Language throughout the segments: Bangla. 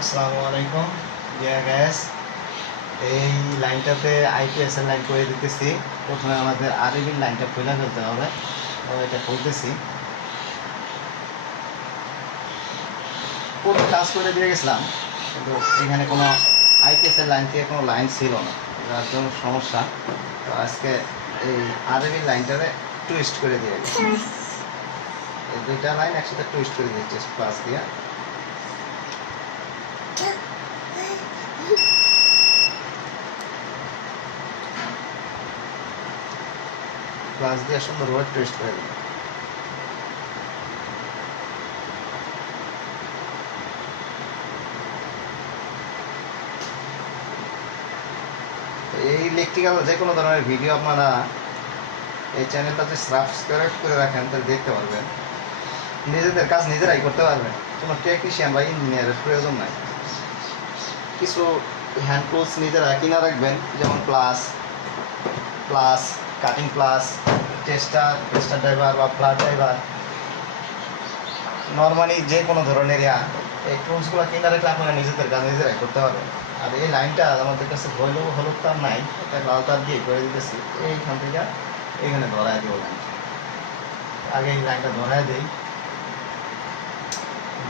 আসসালামু আলাইকুম ডিয়ার গ্যাস। এই লাইনটাতে আইপিএস এর লাইন করে দিতেছি। প্রথমে আমাদের আরবির লাইনটা খুলে ফেলতে হবে, তো এটা খুলতেছি। পুরো কাজ করে দিয়ে গেছিলাম, কিন্তু এখানে কোনো আইপিএস এর লাইন থেকে কোনো লাইন ছিল না, যার জন্য সমস্যা। তো আজকে এই আরবির লাইনটারে টুইস্ট করে দিয়ে গেছি। এই দুইটা লাইন একসাথে টুইস্ট করে দিয়েছি প্লাস দিয়ে। প্লাস দিয়ে সুন্দরভাবে টুইস্ট করে দিই। এই ইলেকট্রিক্যাল যে কোনো ধরনের ভিডিও আপনারা এই চ্যানেলটাতে সাবস্ক্রাইব করে রাখেন, তাহলে দেখতে পারবেন। নিজেদের কাজ নিজেরাই করতে পারবেন, কোনো টেকনিশিয়ান বা ইঞ্জিনিয়ারের প্রয়োজন নাই। কিছু হ্যান্ড টুলস নিজেরা কিনে রাখবেন, যেমন plus cutting plus, tester driver বা ফ্ল্যাট ড্রাইভার, নর্মালি যে কোনো ধরনের এই টুলসগুলো কিনে রাখলে আপনারা নিজেদের কাজ নিজেরাই করতে পারবেন। আর এই লাইনটা আমাদের কাছে হলুদ তার নাই, এটা লাল তার দিয়ে করে দিতেছি। এইখান থেকে এইখানে ধরায় দেবো লাইন। আগে এই লাইনটা ধরায় দিই,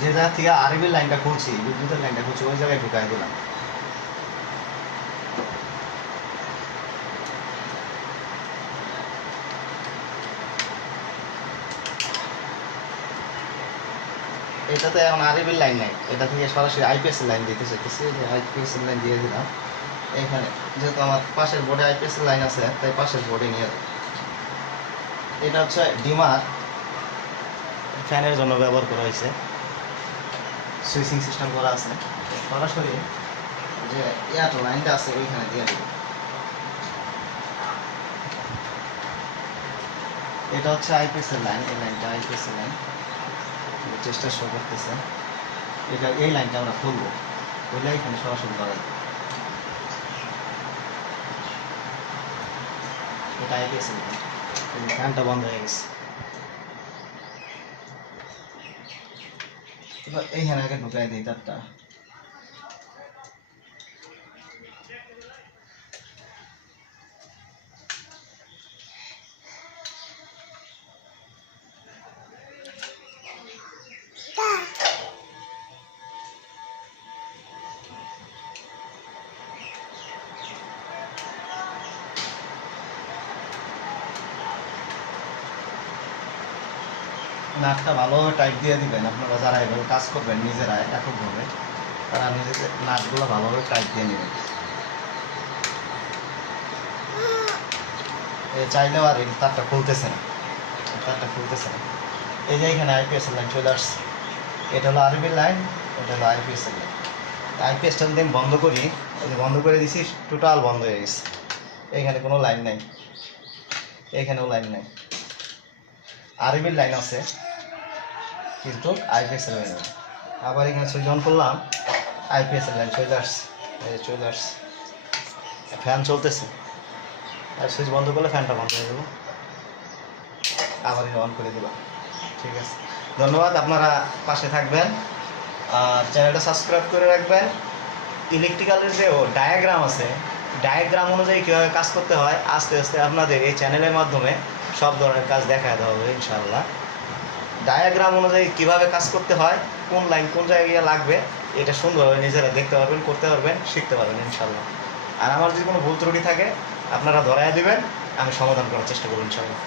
যে জায়গা থেকে আরবির লাইনটা খুলছি, বিদ্যুতের লাইনটা খুলছি, ওই জায়গায় ঢুকাই দিলাম। এটাতে এখন আরবির লাইন নাই, এটা থেকে সরাসরি আইপিএস এর লাইন দিতে চাইতেছি। যে আইপিএস এর লাইন দিয়ে দিলাম এইখানে, যেহেতু আমার পাশের বোর্ডে আইপিএস এর লাইন আছে, তাই পাশের বোর্ডে নিয়ে দেব। এটা হচ্ছে ডিমার, ফ্যানের জন্য ব্যবহার করা হয়েছে, সুইচিং সিস্টেম করা আছে। সরাসরি যে এয়ার লাইনটা আছে ওইখানে দিয়ে দেব। এটা হচ্ছে আইপিএস এর লাইন, এই লাইনটা আইপিএস এর লাইন, চেষ্টা শো করতেছে। এটা এই লাইনটা আমরা খুলবো, খুলে এখানে সরাসরি ধরা দেবো। এটা আইপিএস এর লাইন, ফ্যানটা বন্ধ হয়ে গেছে। এবার এইখানে আগে ঢুকাই দিই তারটা। নাটটা ভালোভাবে টাইট দিয়ে দিবেন। আপনারা যারা এভাবে কাজ করবেন নিজেরা এককভাবে, তারা নিজেদের নাটগুলো ভালোভাবে টাইট দিয়ে নেবেন। চাইলেও আর এই তারটা খুলতেছে না, এই যে এখানে আইপিএস এর লাইন চলে আসছে। এটা হলো আরবির লাইন, এটা হলো আইপিএস এর লাইন। আইপিএসটা যদি আমি বন্ধ করি, বন্ধ করে দিছি, টোটাল বন্ধ হয়ে গেছে। এইখানে কোনো লাইন নাই, এইখানেও লাইন নাই। আরবির লাইন আছে কিন্তু আইপিএস এর লাইন। আবার এখানে সুইচ অন করলাম, আইপিএস এর লাইন চলে আসছে, চলে আসছে। ফ্যান চলতেছে, আর সুইচ বন্ধ করলে ফ্যানটা বন্ধ হয়ে যাবে। আবার অন করে দিলাম। ঠিক আছে, ধন্যবাদ। আপনারা পাশে থাকবেন আর চ্যানেলটা সাবস্ক্রাইব করে রাখবেন। ইলেকট্রিক্যালের যে ডায়াগ্রাম আছে, ডায়াগ্রাম অনুযায়ী কীভাবে কাজ করতে হয়, আস্তে আস্তে আপনাদের এই চ্যানেলের মাধ্যমে সব ধরনের কাজ দেখা দেওয়া হবে ইনশাআল্লাহ। ডায়াগ্রাম অনুযায়ী কিভাবে কাজ করতে হয়, কোন লাইন কোন জায়গায় লাগবে, এটা সুন্দরভাবে নিজেরা দেখতে পারবেন, করতে পারবেন, শিখতে পারবেন ইনশাআল্লাহ। আর আমার যদি কোনো ভুল ত্রুটি থাকে আপনারা ধরায় দিবেন, আমি সমাধান করার চেষ্টা করব ইনশাআল্লাহ।